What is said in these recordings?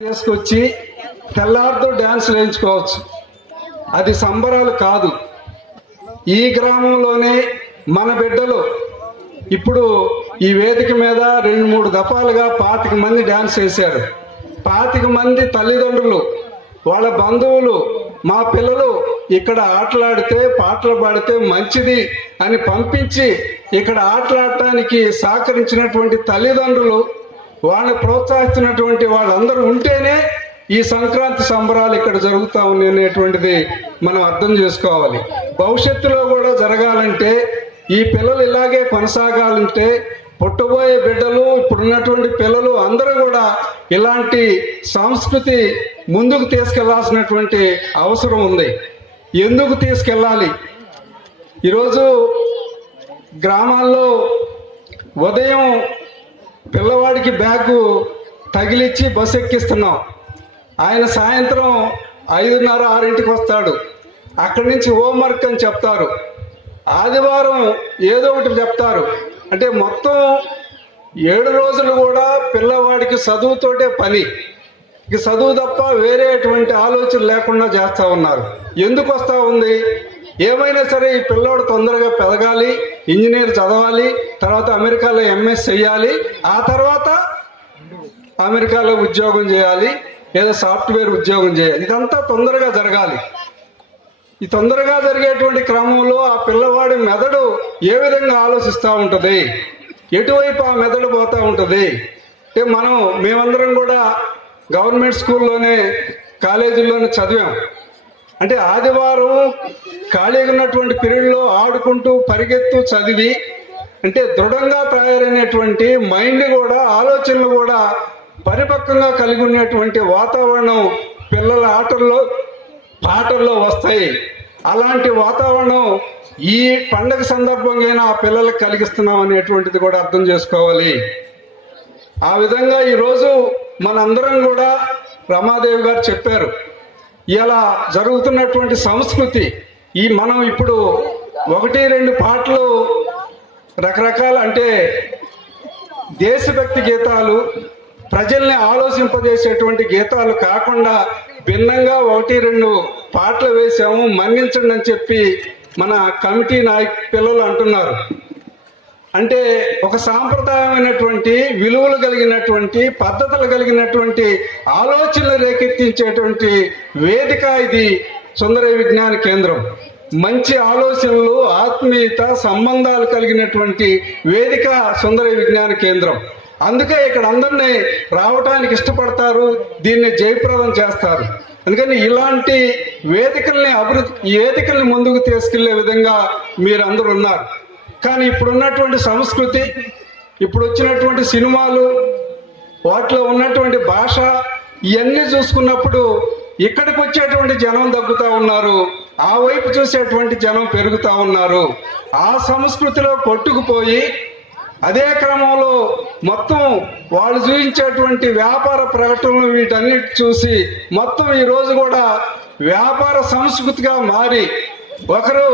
తీసుకొచ్చి తెల్లారితో డ్యాన్స్ వేయించుకోవచ్చు. అది సంబరాలు కాదు. ఈ గ్రామంలోనే మన బిడ్డలు ఇప్పుడు ఈ వేదిక మీద రెండు మూడు దఫాలుగా పాతిక మంది డ్యాన్స్ వేశారు. పాతిక మంది తల్లిదండ్రులు వాళ్ళ బంధువులు మా పిల్లలు ఇక్కడ ఆటలాడితే పాటలు పాడితే మంచిది అని పంపించి ఇక్కడ ఆటలాడటానికి సహకరించినటువంటి తల్లిదండ్రులు వాళ్ళని ప్రోత్సహిస్తున్నటువంటి వాళ్ళందరూ ఉంటేనే ఈ సంక్రాంతి సంబరాలు ఇక్కడ జరుగుతూ ఉన్నాయి అనేటువంటిది మనం అర్థం చేసుకోవాలి. భవిష్యత్తులో కూడా జరగాలంటే ఈ పిల్లలు ఇలాగే కొనసాగాలంటే పుట్టబోయే బిడ్డలు ఇప్పుడున్నటువంటి పిల్లలు అందరూ కూడా ఇలాంటి సంస్కృతి ముందుకు తీసుకెళ్ళాల్సినటువంటి అవసరం ఉంది. ఎందుకు తీసుకెళ్ళాలి? ఈరోజు గ్రామాల్లో ఉదయం పిల్లవాడికి బ్యాగు తగిలిచ్చి బస్సు ఎక్కిస్తున్నాం. ఆయన సాయంత్రం ఐదున్నర ఆరింటికి వస్తాడు. అక్కడి నుంచి హోంవర్క్ అని చెప్తారు. ఆదివారం ఏదో ఒకటి చెప్తారు. అంటే మొత్తం ఏడు రోజులు కూడా పిల్లవాడికి చదువుతోటే పని. ఇక చదువు తప్ప వేరేటువంటి ఆలోచన లేకుండా చేస్తూ ఉన్నారు. ఎందుకు వస్తూ ఉంది? ఏమైనా సరే ఈ పిల్లోడు తొందరగా పెరగాలి ఇంజనీర్ చదవాలి తర్వాత అమెరికాలో ఎంఎస్ చేయాలి ఆ తర్వాత అమెరికాలో ఉద్యోగం చేయాలి లేదా సాఫ్ట్వేర్ ఉద్యోగం చేయాలి. ఇదంతా తొందరగా జరగాలి. ఈ తొందరగా జరిగేటువంటి క్రమంలో ఆ పిల్లవాడి మెదడు ఏ విధంగా ఆలోచిస్తూ ఉంటుంది? ఎటువైపు ఆ మెదడు పోతూ ఉంటుంది? అంటే మనం మేమందరం కూడా గవర్నమెంట్ స్కూల్లోనే కాలేజీల్లోనే చదివాం. అంటే ఆదివారం ఖాళీగా ఉన్నటువంటి పీరియడ్లో ఆడుకుంటూ పరిగెత్తు చదివి అంటే దృఢంగా తయారైనటువంటి మైండ్ కూడా ఆలోచనలు కూడా పరిపక్వంగా కలిగి ఉన్నటువంటి వాతావరణం పిల్లల ఆటల్లో పాటల్లో వస్తాయి. అలాంటి వాతావరణం ఈ పండగ సందర్భంగా ఆ పిల్లలకు కలిగిస్తున్నాం అనేటువంటిది కూడా అర్థం చేసుకోవాలి. ఆ విధంగా ఈరోజు మనందరం కూడా రమాదేవి గారు చెప్పారు. ఇలా జరుగుతున్నటువంటి సంస్కృతి ఈ మనం ఇప్పుడు ఒకటి రెండు పాటలు రకరకాల అంటే దేశభక్తి గీతాలు ప్రజల్ని ఆలోచింపజేసేటువంటి గీతాలు కాకుండా భిన్నంగా ఒకటి రెండు పాటలు వేసాము మన్నించండి అని చెప్పి మన కమిటీ నాయక్ పిల్లలు అంటున్నారు. అంటే ఒక సాంప్రదాయమైనటువంటి విలువలు కలిగినటువంటి పద్ధతులు కలిగినటువంటి ఆలోచనలు రేకెత్తించేటువంటి వేదిక ఇది సుందర విజ్ఞాన కేంద్రం. మంచి ఆలోచనలు ఆత్మీయత సంబంధాలు కలిగినటువంటి వేదిక సుందర విజ్ఞాన కేంద్రం. అందుకే ఇక్కడ అందరినీ రావటానికి ఇష్టపడతారు దీన్ని జయప్రదం చేస్తారు. అందుకని ఇలాంటి వేదికల్ని అభివృద్ధి వేదికల్ని ముందుకు తీసుకెళ్ళే విధంగా మీరందరూ ఉన్నారు. కానీ ఇప్పుడు ఉన్నటువంటి సంస్కృతి ఇప్పుడు వచ్చినటువంటి సినిమాలు వాటిలో ఉన్నటువంటి భాష ఇవన్నీ చూసుకున్నప్పుడు ఇక్కడికి వచ్చేటువంటి జనం తగ్గుతూ ఉన్నారు ఆ వైపు చూసేటువంటి జనం పెరుగుతూ ఉన్నారు. ఆ సంస్కృతిలో కొట్టుకుపోయి అదే క్రమంలో మొత్తం వాళ్ళు చూపించేటువంటి వ్యాపార ప్రకటనలు వీటన్నిటి చూసి మొత్తం ఈరోజు కూడా వ్యాపార సంస్కృతిగా మారి ఒకరు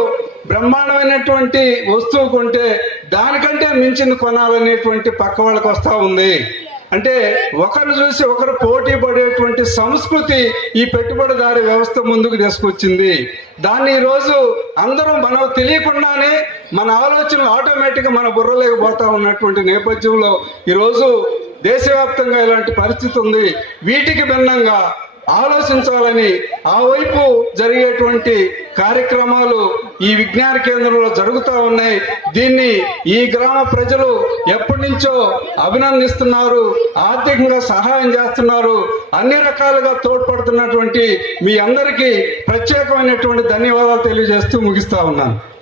బ్రహ్మాండమైనటువంటి వస్తువు కొంటే దానికంటే మించింది కొనాలనేటువంటి పక్క వాళ్ళకి వస్తూ ఉంది. అంటే ఒకరు చూసి ఒకరు పోటీ పడేటువంటి సంస్కృతి ఈ పెట్టుబడిదారి వ్యవస్థ ముందుకు తీసుకొచ్చింది. దాన్ని ఈరోజు అందరం మనకు తెలియకుండానే మన ఆలోచనలు ఆటోమేటిక్గా మన బుర్రలోకి పోతా ఉన్నటువంటి నేపథ్యంలో ఈరోజు దేశవ్యాప్తంగా ఇలాంటి పరిస్థితి ఉంది. వీటికి భిన్నంగా ఆలోచించాలని ఆ వైపు జరిగేటువంటి కార్యక్రమాలు ఈ విజ్ఞాన కేంద్రంలో జరుగుతూ ఉన్నాయి. దీన్ని ఈ గ్రామ ప్రజలు ఎప్పటి నుంచో అభినందిస్తున్నారు ఆర్థికంగా సహాయం చేస్తున్నారు అన్ని రకాలుగా తోడ్పడుతున్నటువంటి మీ అందరికీ ప్రత్యేకమైనటువంటి ధన్యవాదాలు తెలియజేస్తూ ముగిస్తా ఉన్నాను.